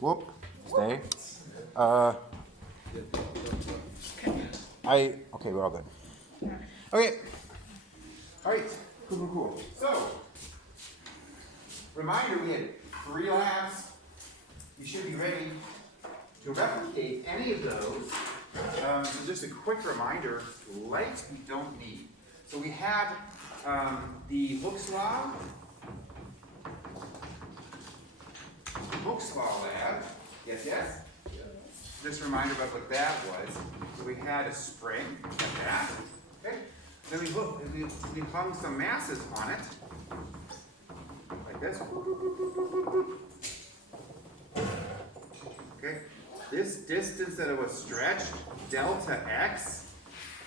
Whoop. Stay. Okay, we're all good. Okay. All right. Cool. So, reminder, we had 3 labs. You should be ready to replicate any of those. So just a quick reminder, light we don't need. So we had the Hooke's law. Hooke's law lab. Yes? Just a reminder about what that was. So we had a spring like that. Okay. Then we hung some masses on it. Like this. Okay. This distance that it was stretched, delta x,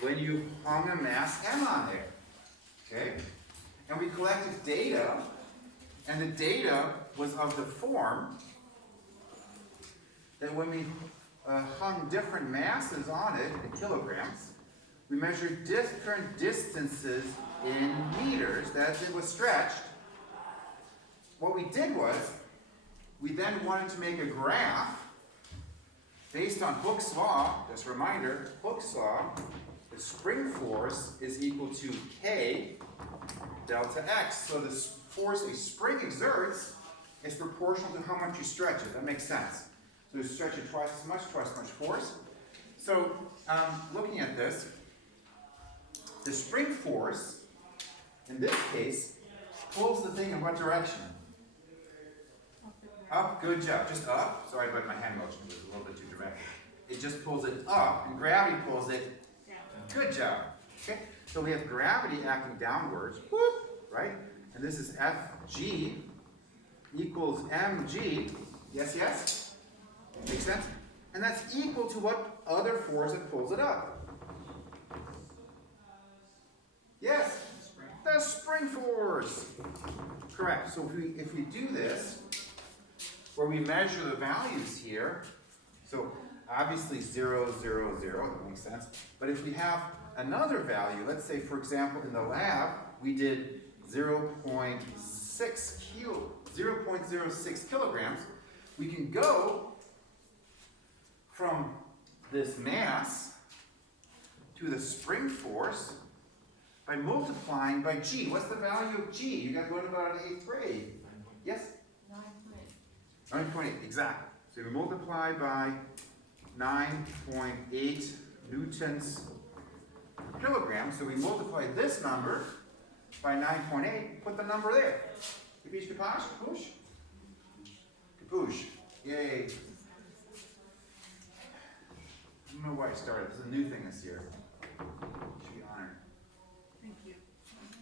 when you hung a mass m on there. Okay? And we collected data, and the data was of the form that when we hung different masses on it in kilograms, we measured different distances in meters as it was stretched. What we did was, we then wanted to make a graph based on Hooke's law. Just a reminder, Hooke's law, the spring force is equal to K delta X. So the force a spring exerts is proportional to how much you stretch it. That makes sense. So you stretch it twice as much force. So looking at this, the spring force, in this case, pulls the thing in what direction? Up, good job. Just up. Sorry about my hand motion, it was a little bit too dramatic. It just pulls it up, and gravity pulls it. Good job. Okay? So we have gravity acting downwards, whoop, right? And this is Fg equals mg. Yes? Makes sense? And that's equal to what other force that pulls it up? Yes? The spring force. Correct. So if we do this, where we measure the values here, so obviously 0, 0, 0, that makes sense. But if we have another value, let's say, for example, in the lab, we did 0.06 kilograms, we can go from this mass to the spring force by multiplying by g. What's the value of g? You guys learned about it in 8th grade. Yes? 9.8, exactly. So we multiply by 9.8 newtons per kilogram. So we multiply this number by 9.8, put the number there. Capiche, capache, kapoosh? Kapoosh. Yay. I don't know why I started. This is a new thing this year. You should be honored. Thank you.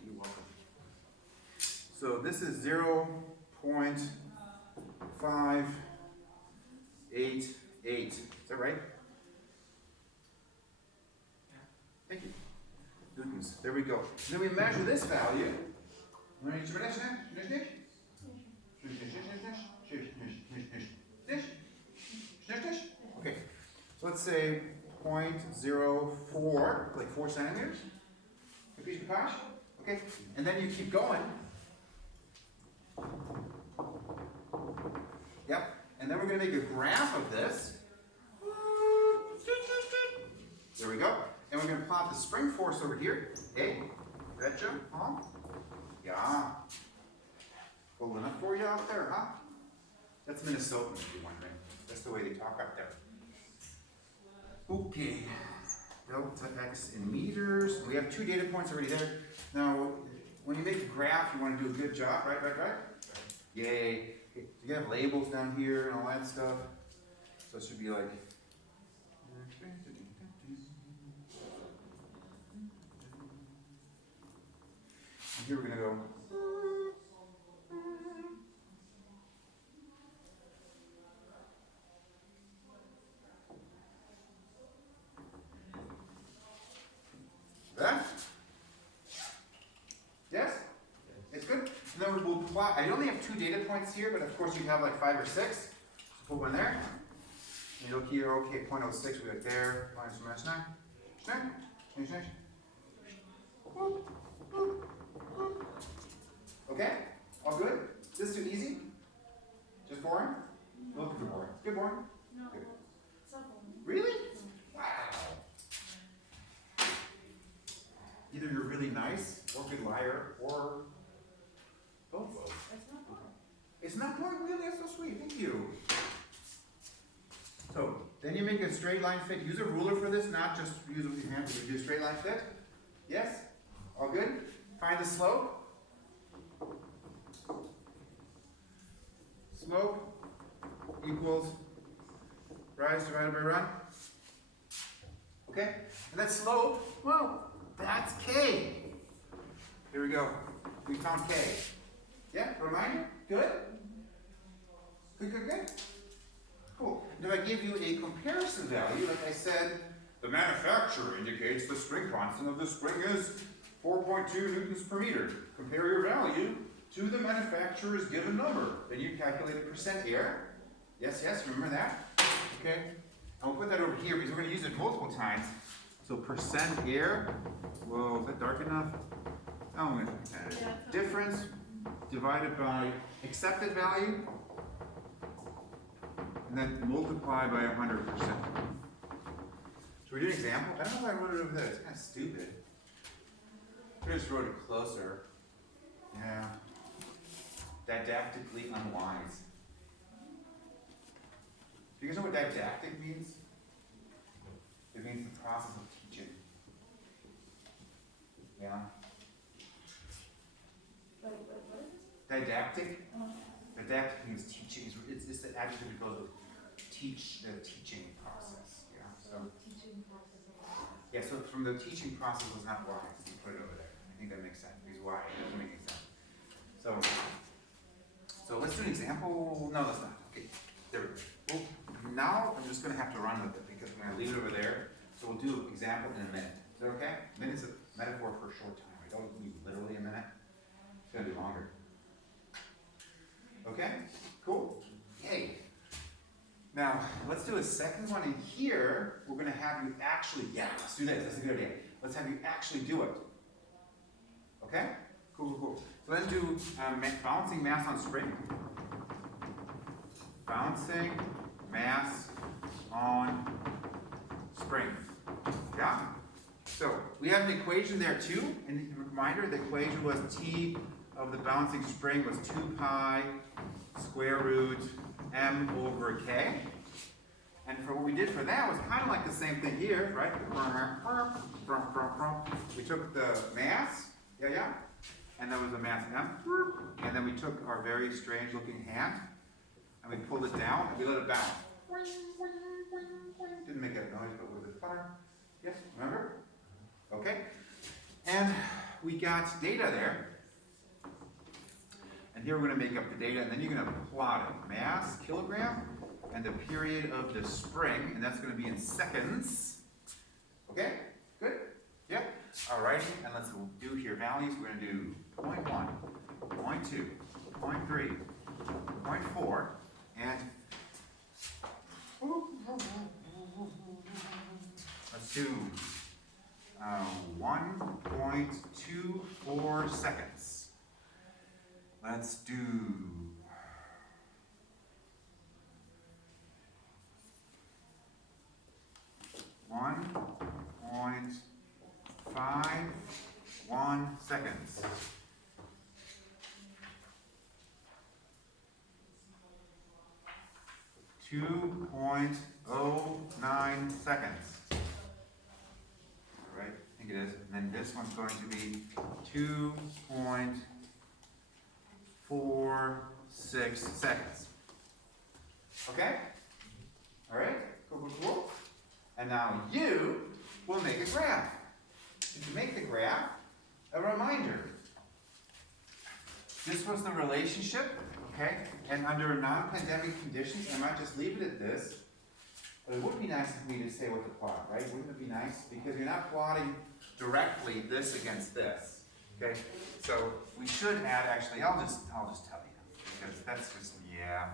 You're welcome. So this is 0.588. Is that right? Thank you. Newtons. There we go. And then we measure this value. Okay. So let's say 0.04, like 4 centimeters. Okay. And then you keep going. Yep. And then we're going to make a graph of this. There we go. And we're going to plot the spring force over here. Hey, betcha, huh? Yeah. Cool enough for you out there, huh? That's Minnesotan, if you're wondering. That's the way they talk up there. Okay. Delta X in meters. We have 2 data points already there. Now, when you make a graph, you want to do a good job, right? Yay. Okay. You have labels down here and all that stuff. So it should be like. And here we're going to go. That? Yes? It's good? And then we'll plot. I only have 2 data points here, but of course you have like 5 or 6. So put one there. And you look here, okay, 0.06, we got there. Minus 9. Okay? All good? Is this too easy? Just boring? Look good boring. Good boring? No. Good. Really? Wow. Either you're really nice, or a good liar, or both of those. It's not boring. It's not boring, really? That's so sweet. Thank you. So, then you make a straight line fit. Use a ruler for this, not just use it with your hands. Do a straight line fit. Yes? All good? Find the slope. Slope equals rise divided by run. Okay? And that slope, well, that's K. Here we go. We found K. Yeah? Reminder? Good? Good, good, good. Cool. And if I give you a comparison value, like I said, the manufacturer indicates the spring constant of the spring is 4.2 newtons per meter. Compare your value to the manufacturer's given number. Then you calculate a percent error. Yes, yes, remember that? Okay. And we'll put that over here because we're going to use it multiple times. So percent error, whoa, is that dark enough? Oh, I'm going to difference divided by accepted value, and then multiply by 100%. Should we do an example? I don't know if I wrote it over there. It's kind of stupid. I just wrote it closer. Yeah. Didactically unwise. Do you guys know what didactic means? It means the process of teaching. Yeah. What is this? Didactic. Oh. Didactic means teaching. It's the adjective that goes with teach, the teaching process. Yeah. So teaching process of life. yeah. So from the teaching process was not wise. You put it over there. I think that makes sense. Because why? It doesn't make any sense. So let's do an example. No, let's not. Okay. There we go. Well, now I'm just going to have to run with it because we're going to leave it over there. So we'll do an example in a minute. Is that okay? A minute's a metaphor for a short time. We don't need literally a minute. It's going to be longer. Okay? Cool? Yay. Now, let's do a second one. And here, we're going to have you actually, yeah, let's do this. That's a good idea. Let's have you actually do it. Okay? Cool, cool, cool. So then do bouncing mass on spring. Bouncing mass on spring. Yeah? So we have an equation there too. And a reminder, the equation was T of the bouncing spring was 2 pi square root m over k. And for what we did for that was kind of like the same thing here, right? We took the mass, yeah, and that was the mass m. And then we took our very strange looking hand and we pulled it down and we let it bounce. Didn't make that noise, but was it funner? Yes, remember? Okay. And we got data there. And here we're going to make up the data, and then you're going to plot it. Mass, kilogram, and the period of the spring, and that's going to be in seconds. Okay? Good? Yeah? Alrighty, and let's do here values. We're going to do 0.1, 0.2, 0.3, 0.4, and let's do 1.24 seconds. Let's do 1.51 seconds. .09 seconds. All right, I think it is. And then this one's going to be 2.46 seconds. Okay? All right? Cool, cool, cool. And now you will make a graph. And to make the graph, a reminder. This was the relationship, okay? And under non-pandemic conditions, I might just leave it at this. But it would be nice for me to say what to plot, right? Wouldn't it be nice? Because you're not plotting directly this against this. Okay? So we should add, actually, I'll just tell you. Because that's just, yeah.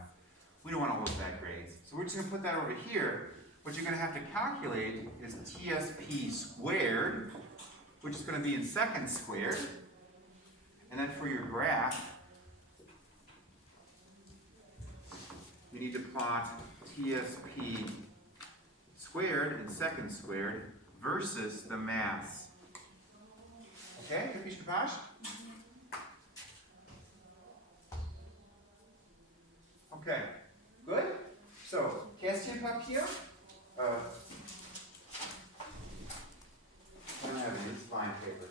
We don't want to look bad grades. So we're just going to put that over here. What you're going to have to calculate is TSP squared, which is going to be in seconds squared. And then for your graph, you need to plot TSP squared and second squared versus the mass. Okay, capiche capache? Okay, good? So, question papier? I don't have it, it's fine paper.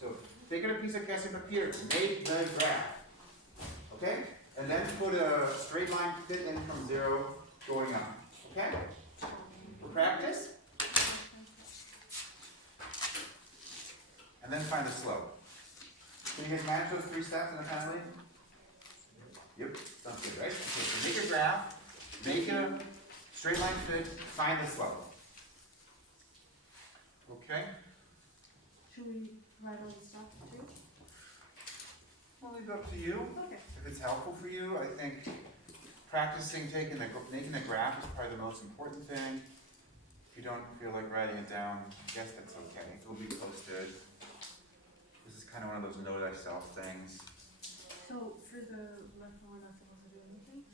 So take out a piece of question papier, make the graph. Okay? And then put a straight line fit in from 0 going up. Okay? For practice? And then find the slope. Can you guys manage those 3 steps independently? Yep, sounds good, right? Okay, so make a graph, make a straight line fit, find the slope. Okay? Should we write all the stuff too? I'll leave it up to you. Okay. If it's helpful for you, I think practicing making the graph is probably the most important thing. If you don't feel like writing it down, I guess that's okay. It will be posted. This is kind of one of those know thyself things. So for the left one, we're not supposed to do anything?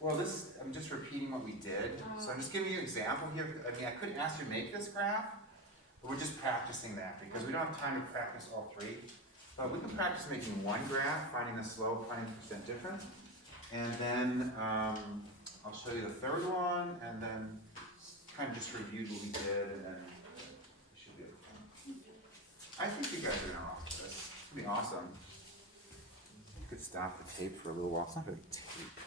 Well, I'm just repeating what we did. So I'm just giving you an example here. I mean, I could ask you to make this graph, but we're just practicing that because we don't have time to practice all 3. But we can practice making one graph, finding the slope, finding the percent difference. And then I'll show you the third one, and then kind of just review what we did, and then we should be okay. I think you guys are gonna rock this. It's gonna be awesome. You could stop the tape for a little while. It's not gonna tape.